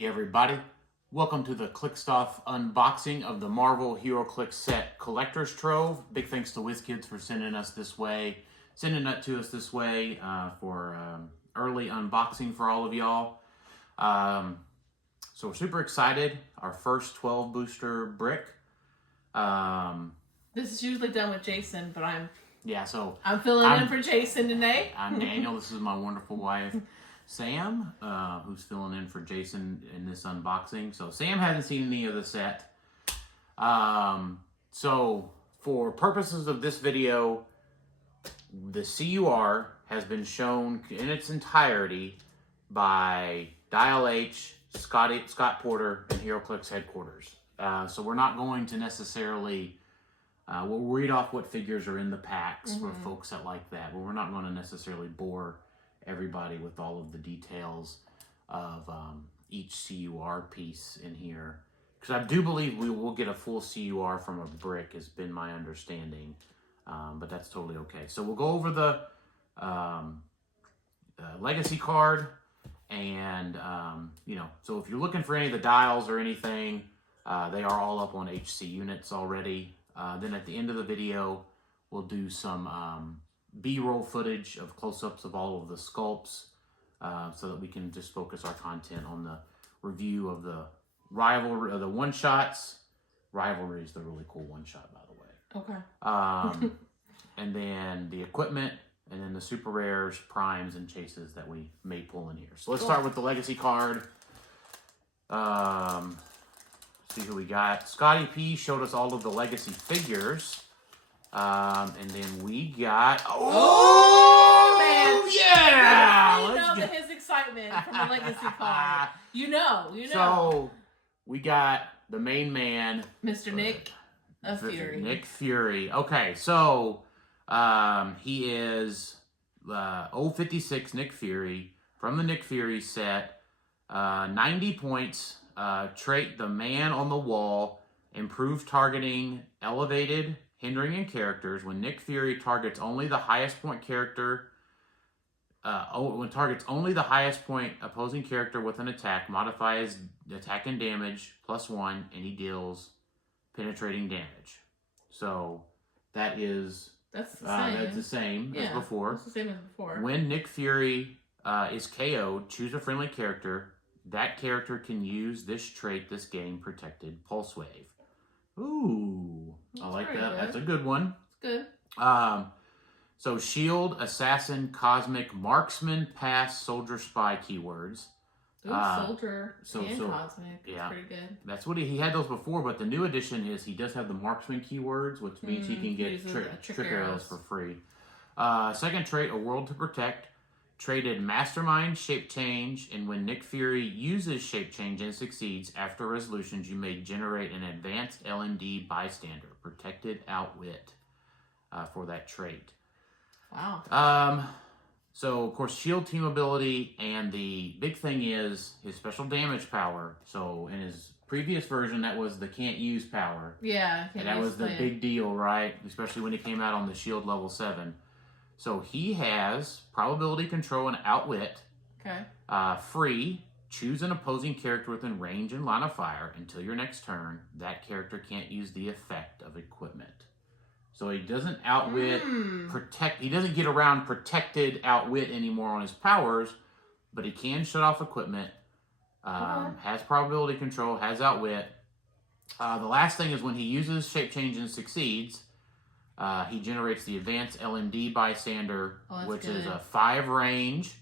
Hey everybody, welcome to the Click Stuff unboxing of the Marvel Heroclix set Collector's Trove. Big thanks to WizKids for sending that to us this way for early unboxing for all of y'all. So we're super excited. Our first 12 booster brick. This is usually done with Jason, but I'm filling in for Jason today. I'm Daniel. This is my wonderful wife, Sam, who's filling in for Jason in this unboxing. So Sam hasn't seen any of the set. So for purposes of this video, the CUR has been shown in its entirety by Dial H, Scott Porter, and Heroclix headquarters. So we're not going to necessarily... we'll read off what figures are in the packs for folks that like that, but we're not going to necessarily bore everybody with all of the details of each CUR piece in here. Because I do believe we will get a full CUR from a brick, has been my understanding. But that's totally okay. So we'll go over the legacy card. And, so if you're looking for any of the dials or anything, they are all up on HC units already. Then at the end of the video, we'll do some B-roll footage of close-ups of all of the sculpts so that we can just focus our content on the review of the rivalry, the one-shots. Rivalry is the really cool one-shot, by the way. Okay. And then the equipment, and then the super rares, primes, and chases that we may pull in here. So let's start with the legacy card. See who we got. Scotty P showed us all of the legacy figures. And then we got... Oh, man. Yeah! You know his excitement from the legacy card. You know. So, we got the main man. Mr. Nick of Fury. Nick Fury. Okay, so he is 056 Nick Fury from the Nick Fury set. 90 points. Trait the man on the wall, improved targeting, elevated, hindering in characters. When Nick Fury targets only the highest point character, opposing character with an attack, modifies attack and damage +1, and he deals penetrating damage. So that's the same as before. That's the same as before. When Nick Fury is KO'd, choose a friendly character. That character can use this trait this game, Protected Pulse Wave. Ooh, I like that. Good. That's a good one. It's good. So Shield, Assassin, Cosmic, Marksman, Pass, Soldier, Spy keywords. Ooh, Soldier and Cosmic. Yeah, pretty good. That's what he had those before, but the new addition is he does have the Marksman keywords, which means he can get trick arrows for free. Second trait, A World to Protect. Traded Mastermind, Shape Change, and when Nick Fury uses Shape Change and succeeds, after resolutions, you may generate an advanced LMD bystander, Protected Outwit, for that trait. Wow. So, of course, shield team ability, and the big thing is his special damage power. So, in his previous version, that was the can't use power. Yeah. And that was the big deal, right? Especially when it came out on the shield level 7. So he has probability control and outwit. Okay. Free. Choose an opposing character within range and line of fire until your next turn. That character can't use the effect of equipment. So he doesn't outwit, protect. He doesn't get around protected outwit anymore on his powers, but he can shut off equipment. Has probability control. Has outwit. The last thing is when he uses shape change and succeeds. He generates the advanced LMD bystander, which is a 5 range,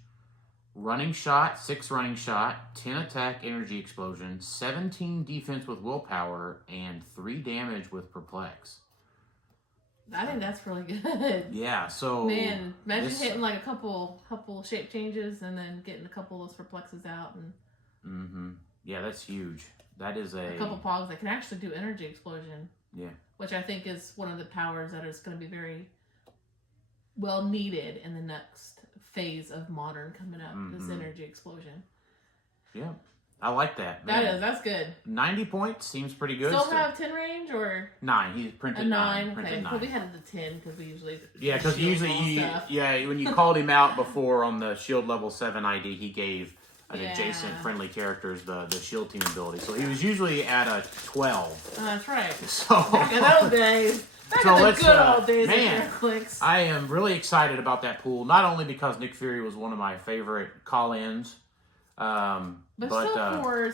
running shot, 6 running shot, 10 attack, energy explosion, 17 defense with willpower, and 3 damage with perplex. I think that's really good. Yeah, so... Man, imagine hitting like a couple shape changes and then getting a couple of those perplexes out. Yeah, that's huge. That is a couple pogs that can actually do energy explosion. Yeah. Which I think is one of the powers that is going to be very well needed in the next phase of Modern coming up. This energy explosion. Yeah. I like that. Man. That's good. 90 points seems pretty good. Still have 10 range or 9? He's printed a 9. Printed Okay, 9. well, we had the 10 because we usually because usually when you called him out before on the Shield level 7 ID, he gave an adjacent friendly characters the shield team ability. So he was usually at a 12. Oh, that's right. So back in those days. Back in the good old days of Heroclix. I am really excited about that pool. Not only because Nick Fury was one of my favorite call-ins, but still for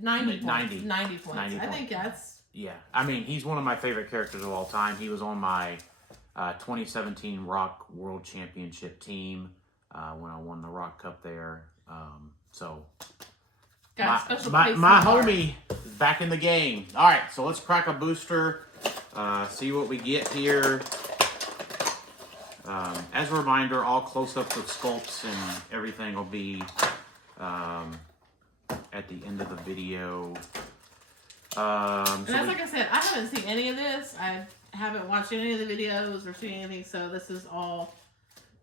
90 points. 90 points. I think that's... Yeah. I mean, he's one of my favorite characters of all time. He was on my 2017 Rock World Championship team when I won the Rock Cup there. So my homie is back in the game. All right, so let's crack a booster, see what we get here. As a reminder, all close-ups of sculpts and everything will be at the end of the video. And that's like I said, I haven't seen any of this. I haven't watched any of the videos or seen anything, so this is all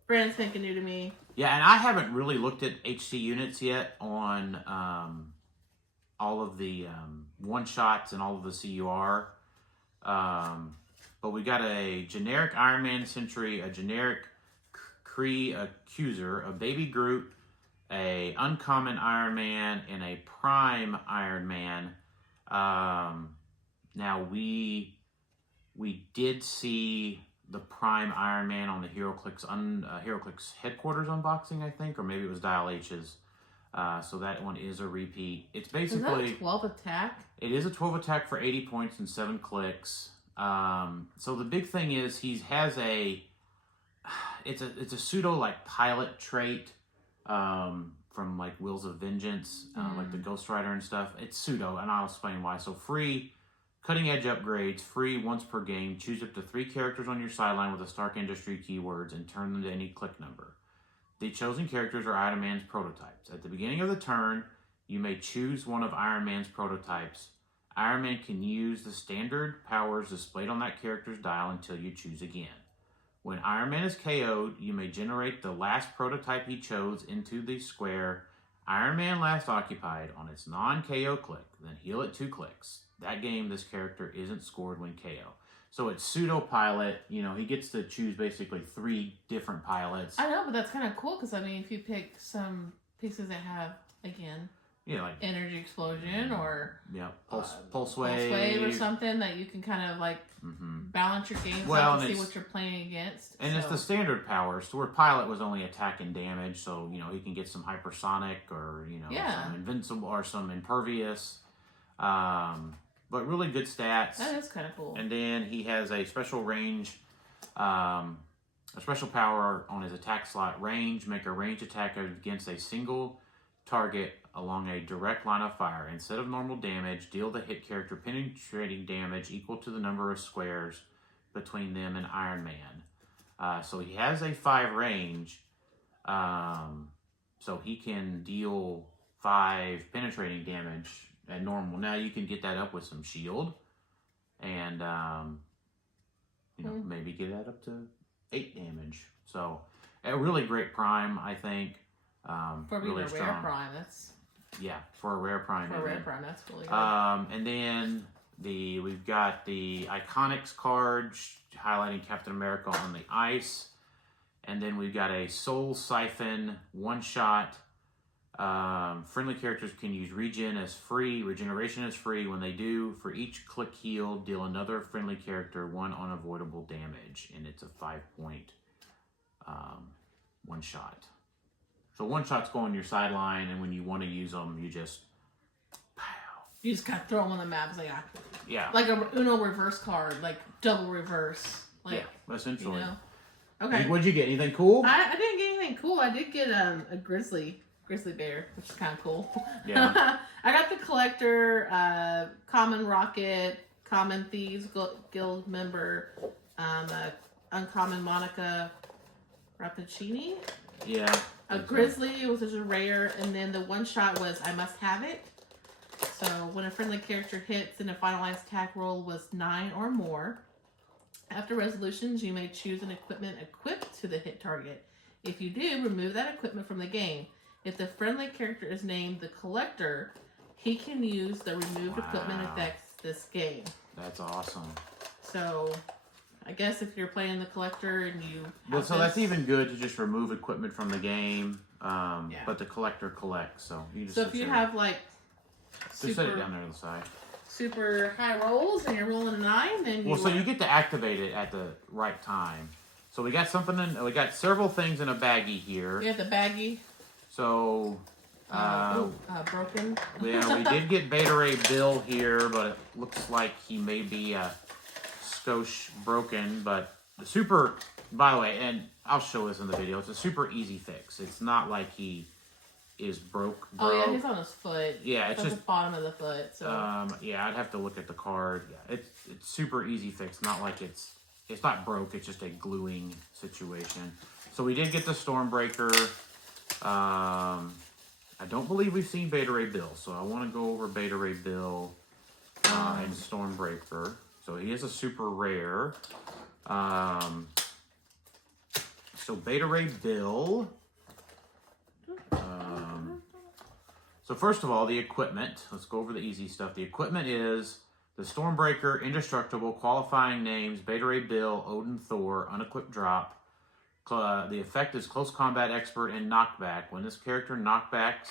brand spanking new to me. Yeah, and I haven't really looked at HC units yet on all of the one-shots and all of the CUR. But we got a generic Iron Man Sentry, a generic Kree Accuser, a Baby Groot, a uncommon Iron Man, and a Prime Iron Man. Now we did see the Prime Iron Man on the Heroclix headquarters unboxing, I think, or maybe it was Dial H's. So that one is a repeat. It's basically... Is that a 12 attack? It is a 12 attack for 80 points and 7 clicks. So the big thing is he has a... It's a pseudo like pilot trait from like Wheels of Vengeance, like the Ghost Rider and stuff. It's pseudo, and I'll explain why. So free cutting edge upgrades, free once per game. Choose up to 3 characters on your sideline with the Stark Industry keywords and turn them to any click number. The chosen characters are Iron Man's prototypes. At the beginning of the turn, you may choose one of Iron Man's prototypes. Iron Man can use the standard powers displayed on that character's dial until you choose again. When Iron Man is KO'd, you may generate the last prototype he chose into the square Iron Man last occupied on its non-KO click, then heal it 2 clicks. That game, this character isn't scored when KO. So it's pseudo-pilot. You know, he gets to choose basically 3 different pilots. I know, but that's kind of cool because, I mean, if you pick some pieces that have, again... Yeah, like energy explosion or pulse wave or something that you can kind of like balance your games out and see what you're playing against. And it's the standard powers. So where pilot was only attack and damage, so you know he can get some hypersonic or some invincible or some impervious. But really good stats. That is kind of cool. And then he has a special range, a special power on his attack slot. Range, make a range attack against a single target along a direct line of fire. Instead of normal damage, deal the hit character penetrating damage equal to the number of squares between them and Iron Man. So he has a 5 range, so he can deal 5 penetrating damage at normal. Now you can get that up with some shield, and maybe get that up to 8 damage. So a really great prime, I think. For being really a rare prime, that's... Yeah, for a rare prime. For a rare prime, that's really good. And then we've got the Iconics card highlighting Captain America on the ice. And then we've got a Soul Siphon one-shot. Friendly characters can use regeneration as free. When they do, for each click heal, deal another friendly character 1 unavoidable damage. And it's a 5-point one-shot. So one-shots go on your sideline, and when you want to use them, you just... Pow. You just kind of throw them on the map. Like, yeah. Like a Uno reverse card, like double reverse. Like, yeah, essentially. Okay. What'd you get? Anything cool? I didn't get anything cool. I did get a grizzly bear, which is kind of cool. Yeah. I got the collector, common rocket, common thieves guild member, uncommon Monica Rappaccini. Yeah. A grizzly, which is a rare, and then the one shot was I must have it. So when a friendly character hits and a finalized attack roll was 9 or more, after resolutions you may choose an equipment equipped to the hit target. If you do, remove that equipment from the game. If the friendly character is named the collector, he can use the removed equipment effects this game. That's awesome. So I guess if you're playing the collector and you have so that's even good to just remove equipment from the game. But the collector collects, so you just. So if you have like just set it down there on the side. Super high rolls and you're rolling a 9, then you. Well, so you get to activate it at the right time. So we got something in. We got several things in a baggie here. We have the baggie. So. Broken. Yeah, we did get Beta Ray Bill here, but it looks like he may be skosh broken. But the super, by the way, and I'll show this in the video, it's a super easy fix. It's not like he is broke. Oh yeah, he's on his foot. Yeah, it's just the bottom of the foot. So yeah, I'd have to look at the card. Yeah, it's super easy fix. Not like it's not broke. It's just a gluing situation. So we did get the Stormbreaker. I don't believe we've seen Beta Ray Bill, so I want to go over Beta Ray Bill and Stormbreaker. So he is a super rare. So Beta Ray Bill. So first of all, the equipment. Let's go over the easy stuff. The equipment is the Stormbreaker, Indestructible, qualifying names, Beta Ray Bill, Odin Thor, unequipped drop. The effect is Close Combat Expert and Knockback. When this character knocks back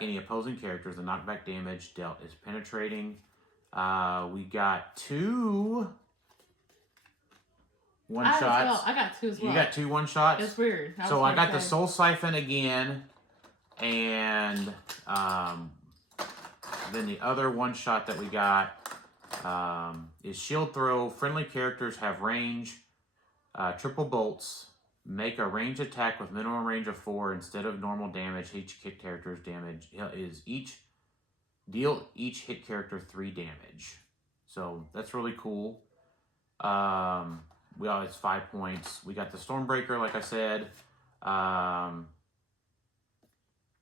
any opposing characters, the knockback damage dealt is penetrating. We got 2 one-shots. I got 2 as well. You got 2 one-shots? It's weird. So I got the Soul Siphon again, and then the other one-shot that we got is Shield Throw. Friendly characters have range. Triple bolts. Make a range attack with minimum range of 4 instead of normal damage. Each hit character's damage is deal each hit character 3 damage. So that's really cool. It's 5 points. We got the Stormbreaker, like I said.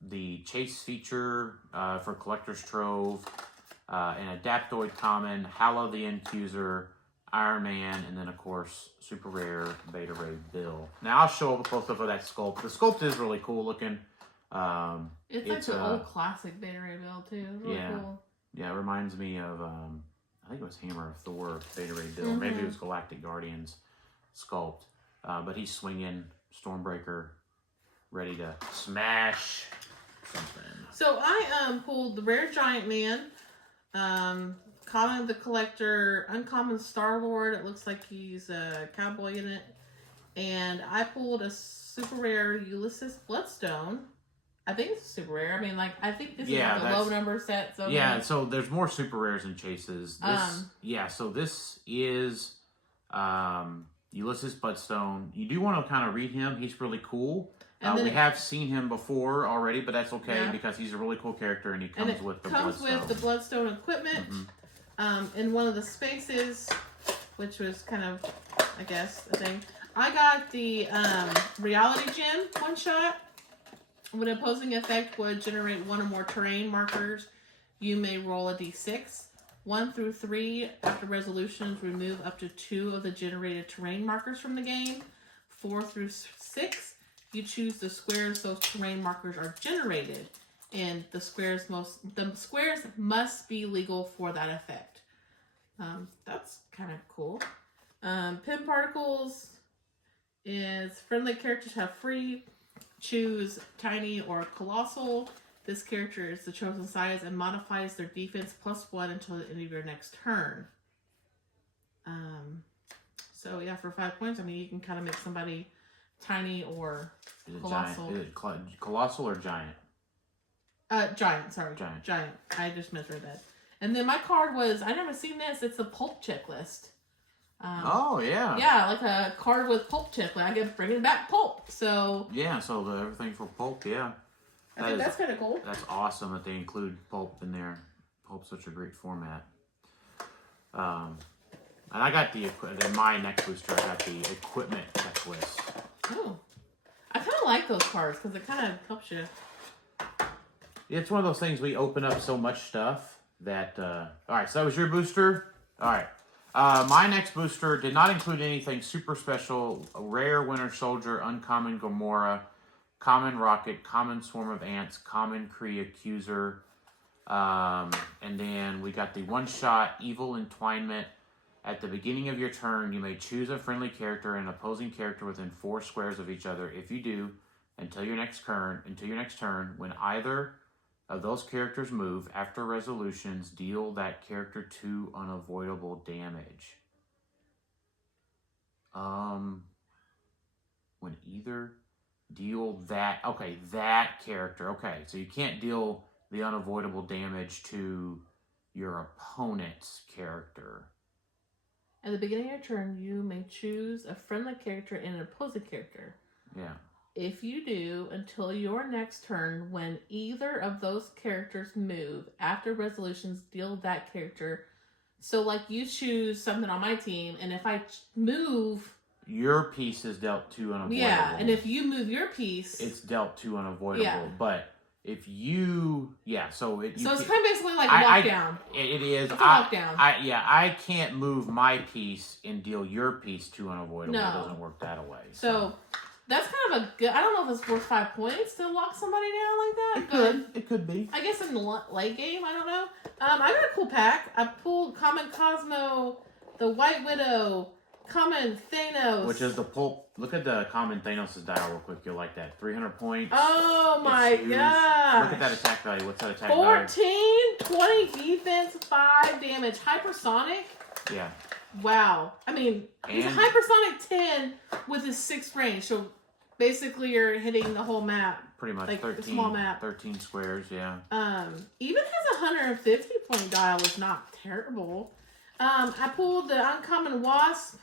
The chase feature for Collector's Trove. An Adaptoid common. Hallow the Accuser. Iron Man, and then of course super rare Beta Ray Bill. Now I'll show a close up of that sculpt. The sculpt is really cool looking. It's like the old classic Beta Ray Bill too. Really cool. Yeah, it reminds me of I think it was Hammer of Thor Beta Ray Bill. Maybe it was Galactic Guardians sculpt. But he's swinging Stormbreaker, ready to smash something. So I pulled the rare Giant Man. Common the Collector, uncommon Star-Lord. It looks like he's a cowboy in it. And I pulled a super rare Ulysses Bloodstone. I think it's super rare. I mean, like, I think this is like a low number set. So yeah, so there's more super rares and chases. So this is Ulysses Bloodstone. You do want to kind of read him. He's really cool. We have seen him before already, but that's okay because he's a really cool character and he comes with the Bloodstone. Comes with the Bloodstone equipment. In one of the spaces, which was kind of, I guess, a thing. I got the Reality Gem one-shot. When an opposing effect would generate 1 or more terrain markers, you may roll a d6. 1 through 3, after resolutions, remove up to 2 of the generated terrain markers from the game. 4 through 6, you choose the squares those terrain markers are generated. And the squares must be legal for that effect. That's kind of cool. Pin particles is friendly characters have free. Choose tiny or colossal. This character is the chosen size and modifies their defense +1 until the end of your next turn. So yeah, for 5 points, I mean, you can kind of make somebody tiny or colossal. Is it colossal or giant? Giant, sorry. Giant. I just misread that. And then my card was, I never seen this, it's a pulp checklist. Yeah, like a card with pulp checklist. I get bringing back pulp, so. Yeah, so everything for pulp, yeah. I think that's kind of cool. That's awesome that they include pulp in there. Pulp's such a great format. And I got in my next booster, I got the equipment checklist. Oh. I kind of like those cards because it kind of helps you. It's one of those things we open up so much stuff that, alright, so that was your booster? Alright. My next booster did not include anything super special. A rare Winter Soldier, uncommon Gamora, common Rocket, common Swarm of Ants, common Kree Accuser. And then we got the one-shot Evil Entwinement. At the beginning of your turn, you may choose a friendly character and an opposing character within 4 squares of each other. If you do, until your next turn. When either of those characters move after resolutions, deal that character 2 unavoidable damage. When either deal that, okay, that character. Okay, so you can't deal the unavoidable damage to your opponent's character. At the beginning of your turn, you may choose a friendly character and an opposing character. Yeah. If you do, until your next turn, when either of those characters move, after resolutions, deal that character. So, like, you choose something on my team, and if I move... Your piece is dealt 2 unavoidable. Yeah, and if you move your piece... It's dealt 2 unavoidable. Yeah. But if you... Yeah, so... So it's kind of basically like lockdown. It is. It's a lockdown. I can't move my piece and deal your piece 2 unavoidable. No. It doesn't work that way. So that's kind of a good... I don't know if it's worth 5 points to lock somebody down like that. It could be. I guess in the late game, I don't know. I got a cool pack. I pulled Common Cosmo, the White Widow, Common Thanos. Which is the pulp. Look at the Common Thanos' dial real quick. You'll like that. 300 points. Oh my gosh. Look at that attack value. What's that attack 14, 20 defense, 5 damage. Hypersonic. Yeah. Wow. I mean, he's a Hypersonic 10 with his 6 range. So basically you're hitting the whole map. Pretty much, like 13, the small map. 13 squares, yeah. Even his 150 point dial is not terrible. I pulled the Uncommon Wasp,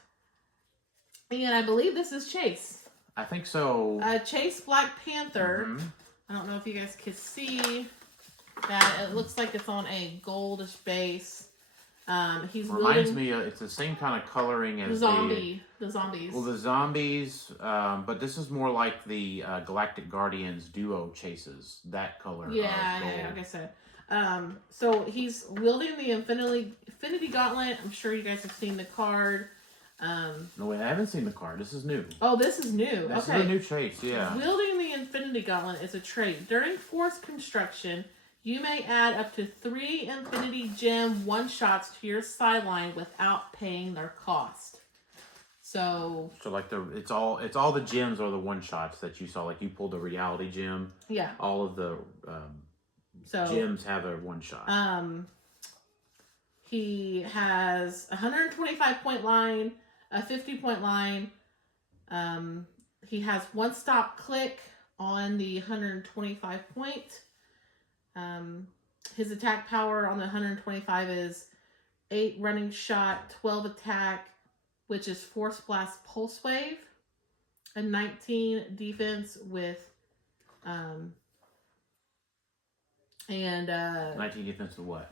and I believe this is Chase. I think so. Chase Black Panther. Mm-hmm. I don't know if you guys can see that. It looks like it's on a goldish base. He's reminds me of, it's the same kind of coloring as the zombies. Well, the zombies, but this is more like the Galactic Guardians duo chases. That color. Yeah, like I said. So he's wielding the Infinity Gauntlet. I'm sure you guys have seen the card. No, wait, I haven't seen the card. This is new. Oh, this is new. This is a new chase, yeah. Wielding the Infinity Gauntlet is a trait. During force construction, you may add up to 3 Infinity Gem one-shots to your sideline without paying their cost. So like it's all the gems or the one-shots that you saw. Like you pulled the Reality Gem. Yeah. All of the gems have a one-shot. He has a 125-point line, a 50-point line. He has one stop click on the 125 point. His attack power on the 125 is 8 running shot, 12 attack, which is Force Blast Pulse Wave, a 19 defense with 19 defense with what?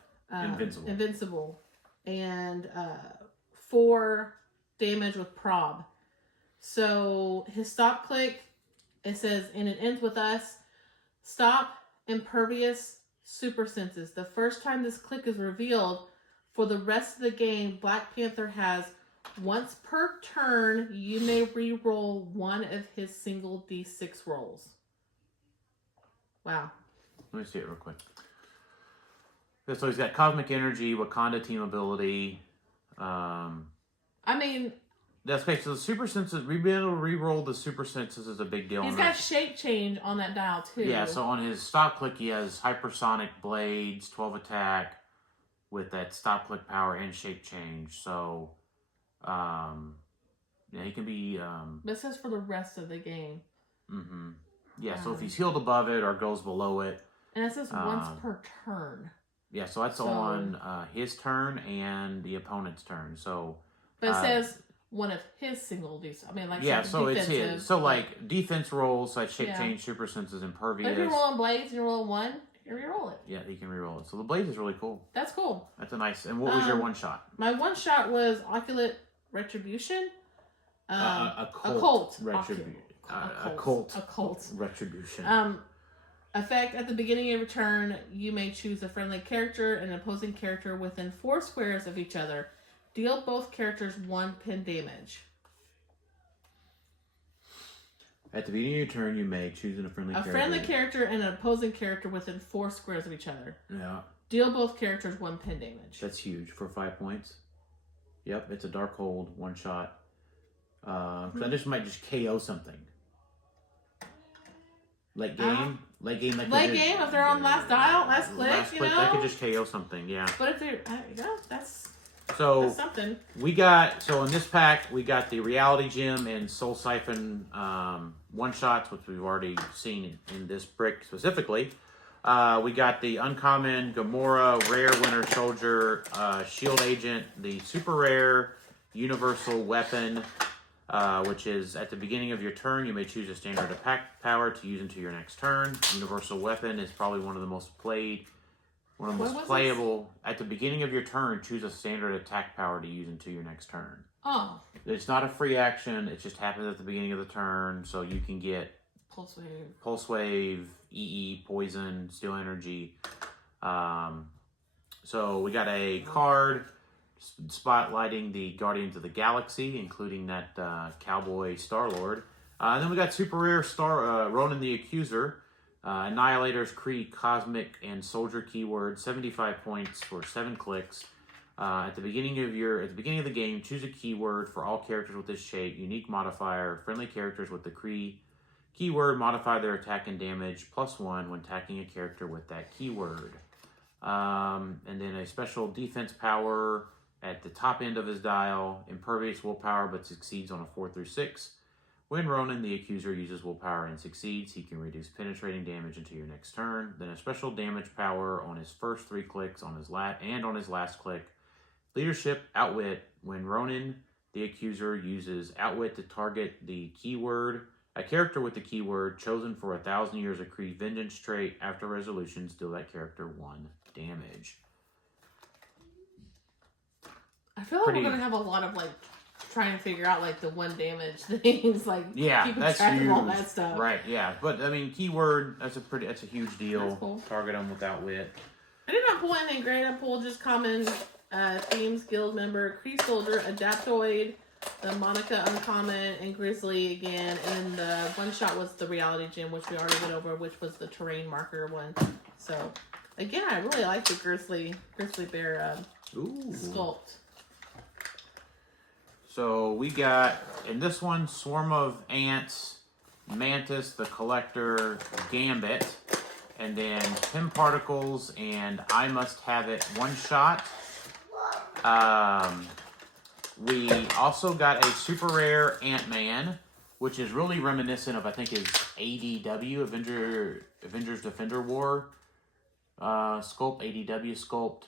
Invincible. And 4 damage with prob. So his stop click, it says, and it ends with us. Stop, impervious, super senses. The first time this click is revealed, for the rest of the game, Black Panther has once per turn, you may re-roll one of his single D6 rolls. Wow. Let me see it real quick. So he's got Cosmic Energy, Wakanda Team Ability. I mean... That's okay. So the Super Senses, we've been able to re-roll the Super Senses is a big deal. He's got shape change on that dial, too. Yeah, so on his stop click, he has Hypersonic Blades, 12 attack, with that stop click power and shape change. So, yeah, he can be... This is for the rest of the game. Mm-hmm. Yeah, so if he's healed above it or goes below it... And it says once per turn. Yeah, so that's on his turn and the opponent's turn. So, but it says one of his single D. I mean, like yeah, so defensive. it's his. So like defense rolls, like shape change, super senses, impervious. But if you're rolling blades, you're rolling 1. You re-roll it. Yeah, he can re-roll it. So the blades is really cool. That's cool. That's a nice. And what was your one shot? My one shot was Oculate Retribution. Occult Retribution. Effect, at the beginning of your turn, you may choose a friendly character and an opposing character within 4 squares of each other. Deal both characters 1 pin damage. At the beginning of your turn, you may choose a friendly character and an opposing character within 4 squares of each other. Yeah. Deal both characters 1 pin damage. That's huge for 5 points. Yep, it's a Dark Hold, one shot. I just might just KO something. Late game. Late game. Late game, if they're on last dial, last click, you know? That could just KO something, yeah. But if they're, that's something. We got, so in this pack, we got the Reality Gem and Soul Siphon one-shots, which we've already seen in this brick specifically. We got the Uncommon Gamora, Rare Winter Soldier, Shield Agent, the Super Rare Universal Weapon, which is at the beginning of your turn, you may choose a standard attack power to use into your next turn. Universal Weapon is probably one of the most playable. At the beginning of your turn, choose a standard attack power to use into your next turn. Oh. It's not a free action. It just happens at the beginning of the turn, so you can get Pulse Wave, EE, Poison, Steel Energy. So we got a card spotlighting the Guardians of the Galaxy, including that Cowboy Star-Lord. Then we got Super Rare Ronan the Accuser, Annihilator's Kree, Cosmic, and Soldier keyword, 75 points for 7 clicks. At the beginning of the game, choose a keyword for all characters with this shape, unique modifier. Friendly characters with the Kree keyword modify their attack and damage +1 when attacking a character with that keyword. And then a special defense power at the top end of his dial, impervious willpower but succeeds on a 4 through 6. When Ronan the Accuser uses willpower and succeeds, he can reduce penetrating damage into your next turn. Then a special damage power on his first 3 clicks on his last click. Leadership, Outwit. When Ronan the Accuser uses Outwit to target the keyword, a character with the keyword chosen for 1,000 years of Kree Vengeance trait, after resolutions, deal that character 1 damage. I feel like we're gonna have a lot of trying to figure out the 1 damage things, keeping track of all that stuff. Right, yeah. But I mean, keyword, that's a huge deal. That's cool. Target them with Outwit. I did not pull anything great. I pulled just common themes, guild member, Kree Soldier, Adaptoid, the Monica Uncommon, and Grizzly again. And the one shot was the Reality Gem, which we already went over, which was the terrain marker one. So again, I really like the Grizzly Bear sculpt. So we got, in this one, Swarm of Ants, Mantis, the Collector, Gambit, and then Pim Particles and I Must Have It one shot. We also got a super rare Ant-Man, which is really reminiscent of, I think, his ADW, Avengers Defender War sculpt, ADW sculpt.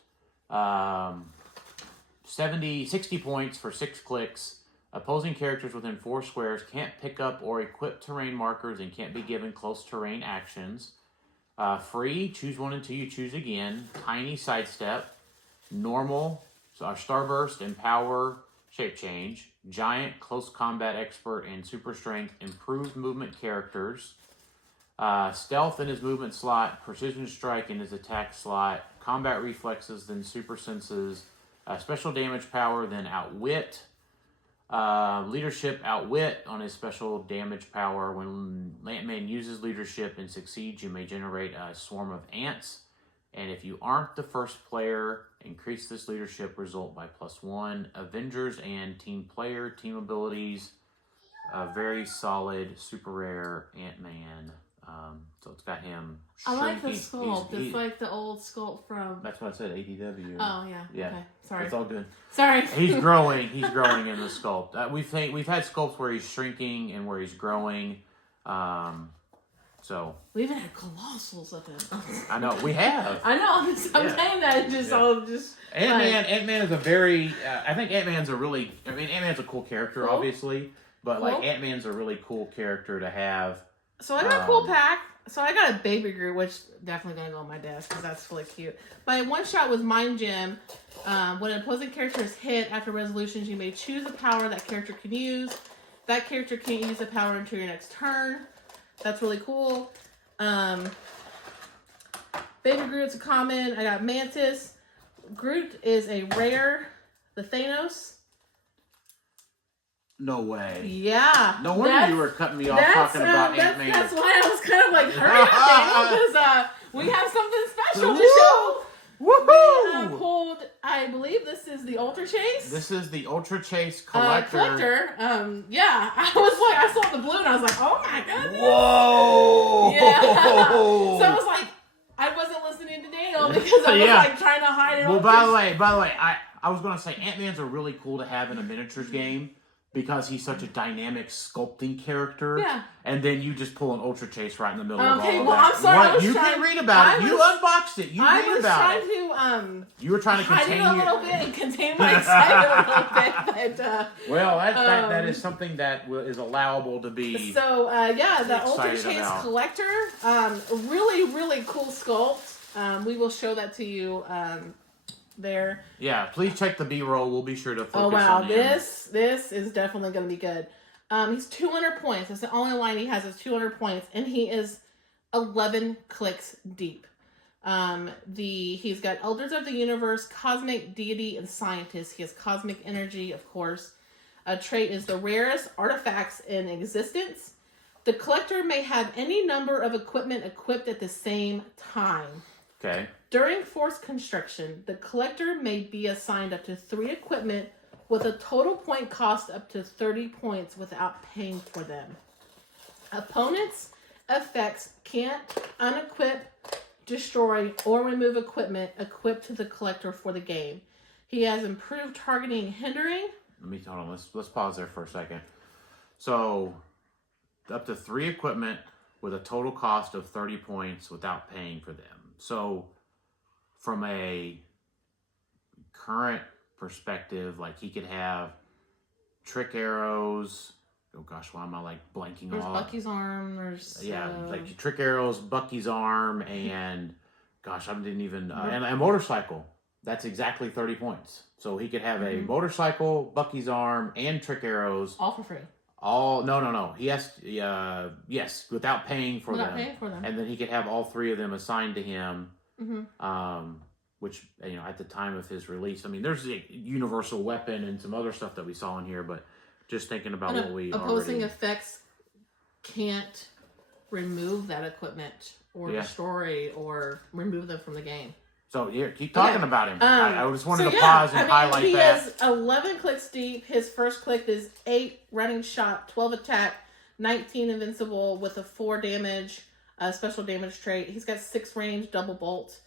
60 points for 6 clicks. Opposing characters within 4 squares can't pick up or equip terrain markers and can't be given close terrain actions. Free, choose one until you choose again. Tiny sidestep. Normal, Starburst and Power, shape change. Giant, close combat expert, and super strength, improved movement characters. Stealth in his movement slot. Precision strike in his attack slot. Combat reflexes, then super senses. Special damage power, then Outwit. Leadership, Outwit on his special damage power. When Ant-Man uses leadership and succeeds, you may generate a swarm of ants. And if you aren't the first player, increase this leadership result by +1. Avengers and team player, team abilities. Very solid, super rare Ant-Man. So it's got him shrinking. I like the sculpt. It's like the old sculpt from... That's what I said, ADW. Oh, yeah. Okay. Sorry. It's all good. Sorry. He's growing. He's growing in the sculpt. We've had sculpts where he's shrinking and where he's growing. So we even had colossals of him. I know we have. I know. I'm saying that all just. Ant-Man is a very. I think Ant-Man's a really. I mean, Ant-Man's a cool character, obviously, but Ant-Man's a really cool character to have. So I got a cool pack. So I got a Baby Groot, which definitely gonna go on my desk because that's really cute. My one shot was Mind Gem. When an opposing character is hit after resolutions, you may choose a power that character can use. That character can't use the power until your next turn. That's really cool. Baby Groot's a common. I got Mantis. Groot is a rare. The Thanos. No way. Yeah. No wonder you were cutting me off talking about Ant-Man. That's why I was kind of like, hurry up, Daniel, because we have something special to show. Woohoo! Then I pulled pulled, I believe this is the Ultra Chase. This is the Ultra Chase Collector. Yeah, I was like, I saw the blue and I was like, oh my goodness. Whoa! Yeah. So I was like, I wasn't listening to Daniel because I was like trying to hide it. Well, by the way, I was going to say Ant-Man's are really cool to have in a miniatures game because he's such a dynamic sculpting character. Yeah. And then you just pull an Ultra Chase right in the middle of all of that. Okay, well, I'm sorry. You can read about it. You unboxed it. You read about it. You were trying to contain it a little bit and contain my excitement a little bit. But, well, that is something that is allowable to be. So, the Ultra Chase Collector. Really, really cool sculpt. We will show that to you there. Yeah, please check the B-roll. We'll be sure to focus on him. This is definitely going to be good. He's 200 points. That's the only line he has is 200 points, and he is 11 clicks deep. He's got Elders of the Universe, Cosmic Deity, and Scientist. He has Cosmic Energy, of course. A trait is the rarest artifacts in existence. The collector may have any number of equipment equipped at the same time. Okay. During force construction, the collector may be assigned up to 3 equipment with a total point cost up to 30 points without paying for them. Opponents' effects can't unequip, destroy, or remove equipment equipped to the collector for the game. He has improved targeting and hindering. Hold on. Let's pause there for a second. So, up to 3 equipment with a total cost of 30 points without paying for them. So, from a current perspective, like he could have trick arrows. Oh gosh, why am I like blanking There's off? Bucky's arm. There's like trick arrows, Bucky's arm, and gosh, I didn't even and a motorcycle. That's exactly 30 points. So he could have a motorcycle, Bucky's arm, and trick arrows. All for free. No. He has yes, without paying for them. And then he could have all 3 of them assigned to him. Which, at the time of his release, I mean, there's a universal weapon and some other stuff that we saw in here, but just thinking about what we opposing effects can't remove that equipment or destroy or remove them from the game. So, here, keep talking about him. I just wanted to pause and highlight he that. He has 11 clicks deep. His first click is 8 running shot, 12 attack, 19 invincible with a 4 damage, special damage trait. He's got 6 range, double bolt.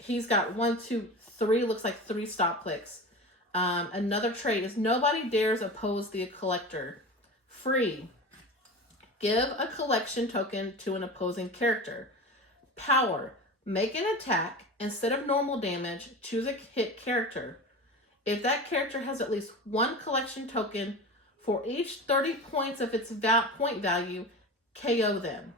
He's got 1, 2, 3, looks like 3 stop clicks. Another trait is nobody dares oppose the collector. Free. Give a collection token to an opposing character. Power. Make an attack. Instead of normal damage, choose a hit character. If that character has at least 1 collection token for each 30 points of its point value, KO them.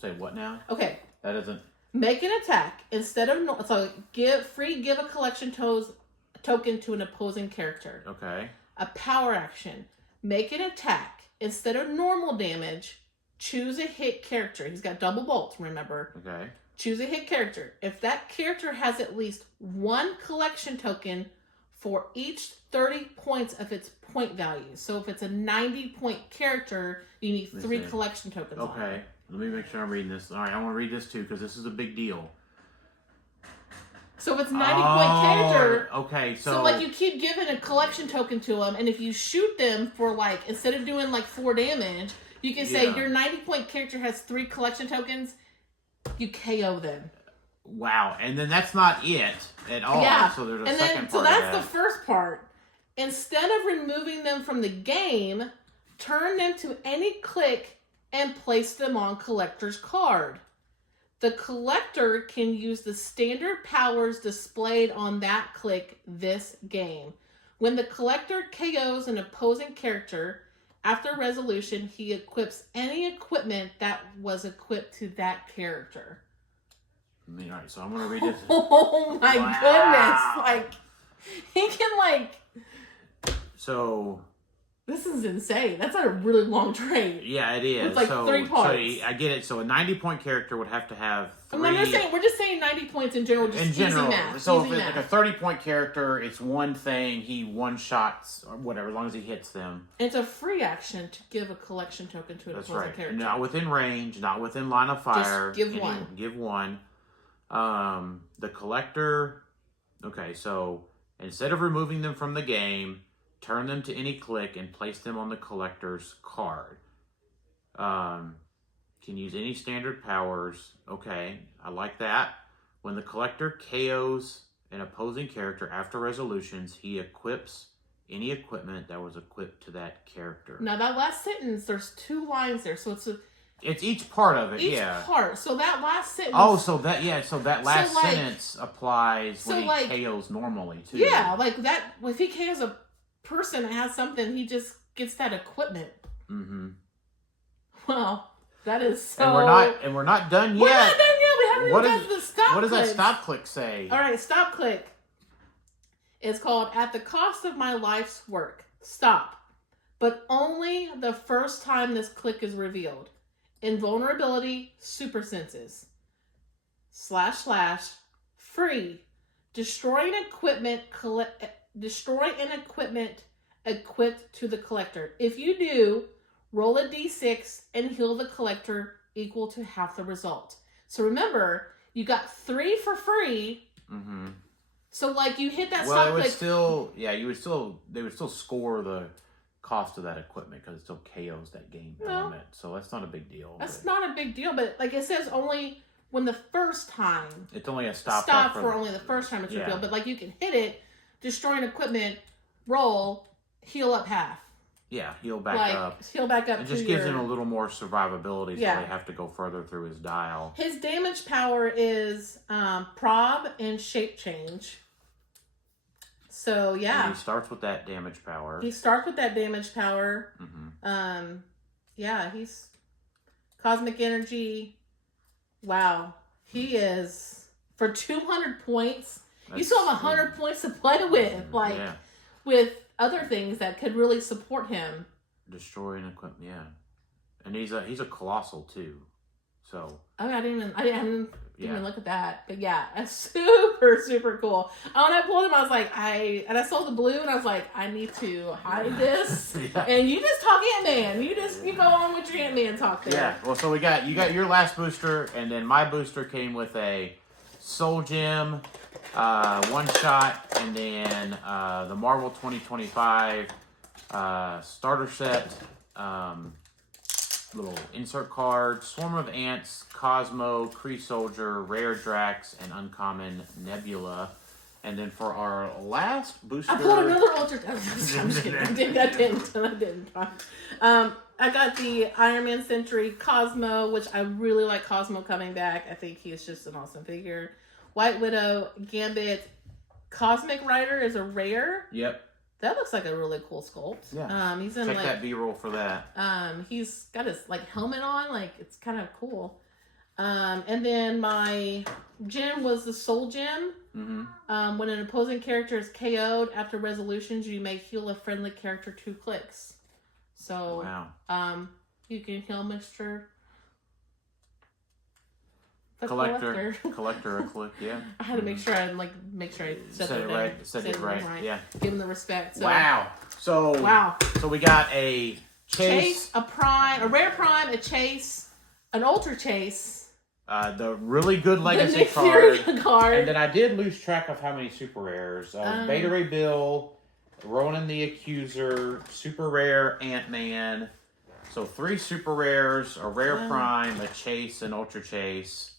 Say what now? Okay. That doesn't... Make an attack. Instead of... give a collection token to an opposing character. Okay. A power action. Make an attack. Instead of normal damage, choose a hit character. He's got double bolts, remember? Okay. Choose a hit character. If that character has at least 1 collection token for each 30 points of its point value. So if it's a 90-point character, you need 3 collection tokens. Okay. Let me make sure I'm reading this. All right, I want to read this too because this is a big deal. So if it's 90-point character... Okay, so like you keep giving a collection token to them, and if you shoot them for instead of doing 4 damage, you can say your 90-point character has 3 collection tokens, you KO them. Wow, and then that's not it at all. Yeah. So there's a second part. So that's the first part. Instead of removing them from the game, turn them to any click and place them on collector's card. The collector can use the standard powers displayed on that click this game. When the collector KOs an opposing character, after resolution, he equips any equipment that was equipped to that character. All right, so I'm going to read this. Oh my goodness. He can So... This is insane. That's a really long trait. Yeah, it is. With 3 parts. So I get it. So a 90-point character would have to have 3... We're just saying 90 points in general. Just easy math. So if it's like a 30-point character, it's one thing. He one-shots or whatever, as long as he hits them. It's a free action to give a collection token to an opposing character. Not within range, not within line of fire. Just give one. Give one. The collector Okay, so instead of removing them from the game, turn them to any click and place them on the collector's card. Can use any standard powers. Okay, I like that. When the collector KOs an opposing character after resolutions, he equips any equipment that was equipped to that character. Now that last sentence, there's 2 lines there, so it's each part of it. Each yeah. part. So that last sentence. Oh, so that last sentence applies when he KOs normally too. Yeah, like that. If he KOs a person that has something, he just gets that equipment. Mm-hmm. Well, that is so. And we're not done yet. We're not done yet. We haven't even got to the stop click. What does that stop click say? All right, stop click. It's called "At the Cost of My Life's Work." Stop, but only the first time this click is revealed. Invulnerability, super senses. / free. Destroy an equipment equipped to the collector. If you do, roll a d6 and heal the collector equal to half the result. So remember, you got 3 for free. Mm-hmm. So like you hit that stop click. They would still score the cost of that equipment because it still KOs that game element. So that's not a big deal. That's not a big deal, but like it says only when the first time. It's only a stop for only the first time it's revealed. But like you can hit it, destroy an equipment, roll, heal up half. Yeah, heal back up. Heal back up. It just gives him a little more survivability, so they have to go further through his dial. His damage power is prob and shape change. So yeah, and he starts with that damage power. Mm-hmm. He's cosmic energy. Wow, he is for 200 points. You still have 100 points to play with, with other things that could really support him. Destroying equipment, and he's a colossal too. So I didn't even look at that, but it's super cool. When I pulled him, I was like, I saw the blue, and I was like, I need to hide this. And you just talk Ant-Man. You go on with your Ant-Man talk there. Yeah. Well, so you got your last booster, and then my booster came with a Soul Gem, one shot, and then the Marvel 2025 starter set. Little insert card, Swarm of Ants, Cosmo, Kree Soldier, Rare Drax, and Uncommon Nebula. And then for our last booster... I pulled another Ultra... I'm just kidding. I didn't. I got the Iron Man Sentry Cosmo, which I really like Cosmo coming back. I think he's just an awesome figure. White Widow, Gambit, Cosmic Rider is a rare. Yep. That looks like a really cool sculpt. Yeah. He's in Check that B-roll for that. He's got his helmet on, it's kind of cool. And then my gem was the Soul Gem. Mm-hmm. When an opposing character is KO'd after resolutions, you may heal a friendly character 2 clicks. So, you can heal Mr. Collector a click, yeah. I had to make sure I said it right. Said it right. Yeah. Give him the respect. So. Wow. So we got a chase, a prime, a rare prime, a chase, an ultra chase. The really good legacy card. And then I did lose track of how many super rares. Beta Ray Bill, Ronan the Accuser, super rare Ant-Man. So 3 super rares, a rare prime, a chase, an ultra chase.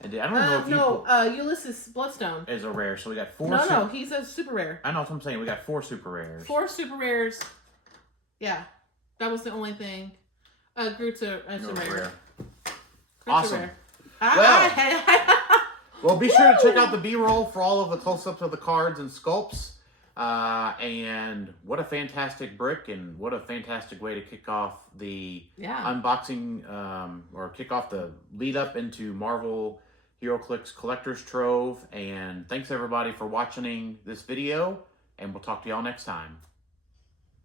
And I don't know if Ulysses Bloodstone is a rare, so we got 4. No, he's a super rare. I know what I'm saying. We got 4 super rares. 4 super rares. Yeah, that was the only thing. Groot's a rare. Awesome. Well, be sure to check out the B-roll for all of the close-ups of the cards and sculpts. And what a fantastic brick, and what a fantastic way to kick off the unboxing, or kick off the lead up into Marvel Heroclix Collector's Trove. And thanks everybody for watching this video, and we'll talk to y'all next time.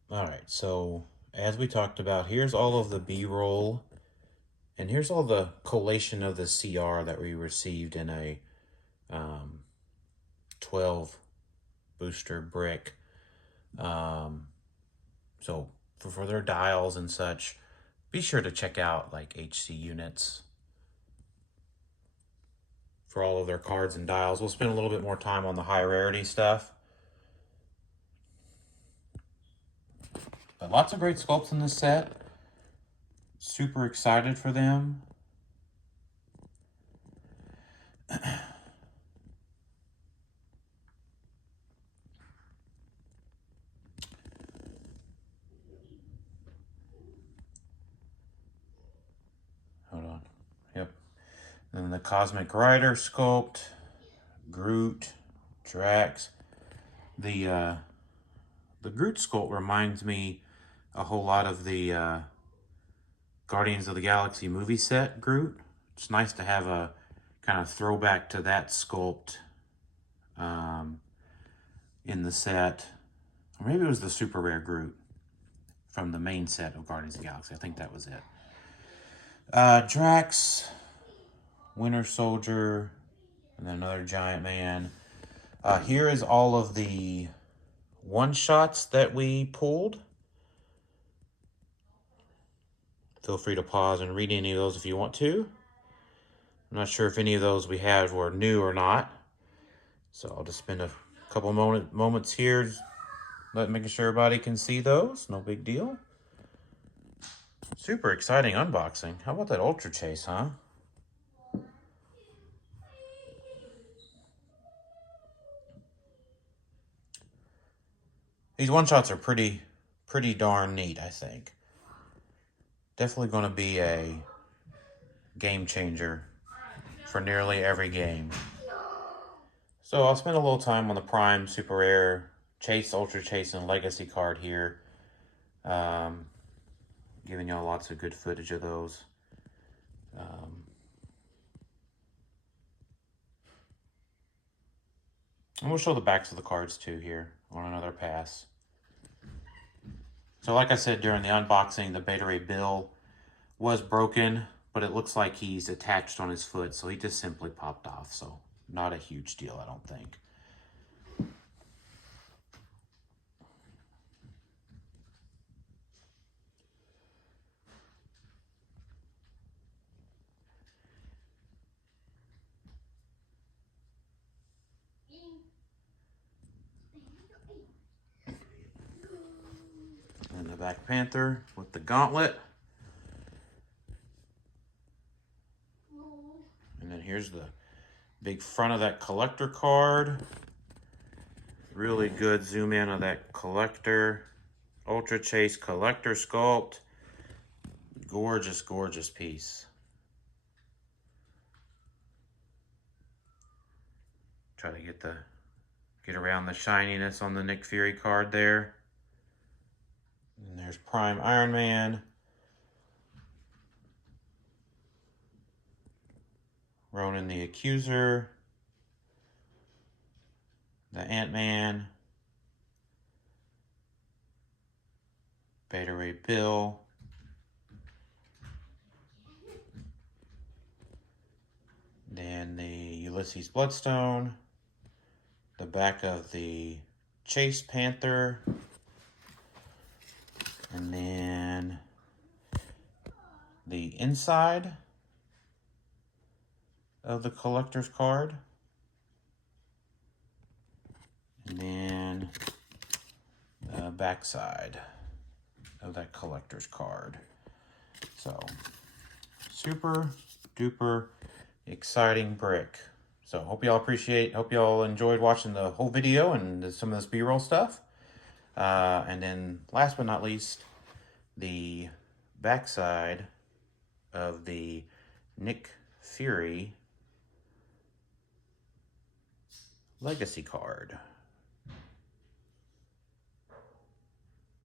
Alright, so as we talked about, here's all of the B-roll, and here's all the collation of the CR that we received in a 12 booster brick. So for their dials and such, be sure to check out HC units. for all of their cards and dials. We'll spend a little bit more time on the high rarity stuff. But lots of great sculpts in this set. Super excited for them. Hold on. Yep. Then the Cosmic Rider sculpt, Groot, Drax. The Groot sculpt reminds me a whole lot of the Guardians of the Galaxy movie set Groot. It's nice to have a kind of throwback to that sculpt in the set. Or maybe it was the super rare Groot from the main set of Guardians of the Galaxy. I think that was it. Drax, Winter Soldier, and then another Giant Man. Here is all of the one-shots that we pulled. Feel free to pause and read any of those if you want to. I'm not sure if any of those we had were new or not. So I'll just spend a couple moments here making sure everybody can see those. No big deal. Super exciting unboxing. How about that Ultra Chase, huh? These one-shots are pretty darn neat, I think. Definitely going to be a game changer for nearly every game. So I'll spend a little time on the Prime, Super Rare, Chase, Ultra Chase, and Legacy card here. Giving y'all lots of good footage of those. And we'll show the backs of the cards too here on another pass. So like I said during the unboxing, the Beta Ray Bill was broken, but it looks like he's attached on his foot, so he just simply popped off. So not a huge deal, I don't think. And the Black Panther with the gauntlet. And then here's the big front of that collector card. Really good zoom in of that collector. Ultra Chase collector sculpt. Gorgeous, gorgeous piece. Try to get around the shininess on the Nick Fury card there. And there's Prime Iron Man. Ronan the Accuser. The Ant-Man. Beta Ray Bill. Then the Ulysses Bloodstone. The back of the Chase Panther. And then the inside of the collector's card. And then the backside of that collector's card. So, super duper exciting brick. So, hope y'all enjoyed watching the whole video and some of this B-roll stuff. And then, last but not least, the backside of the Nick Fury Legacy card.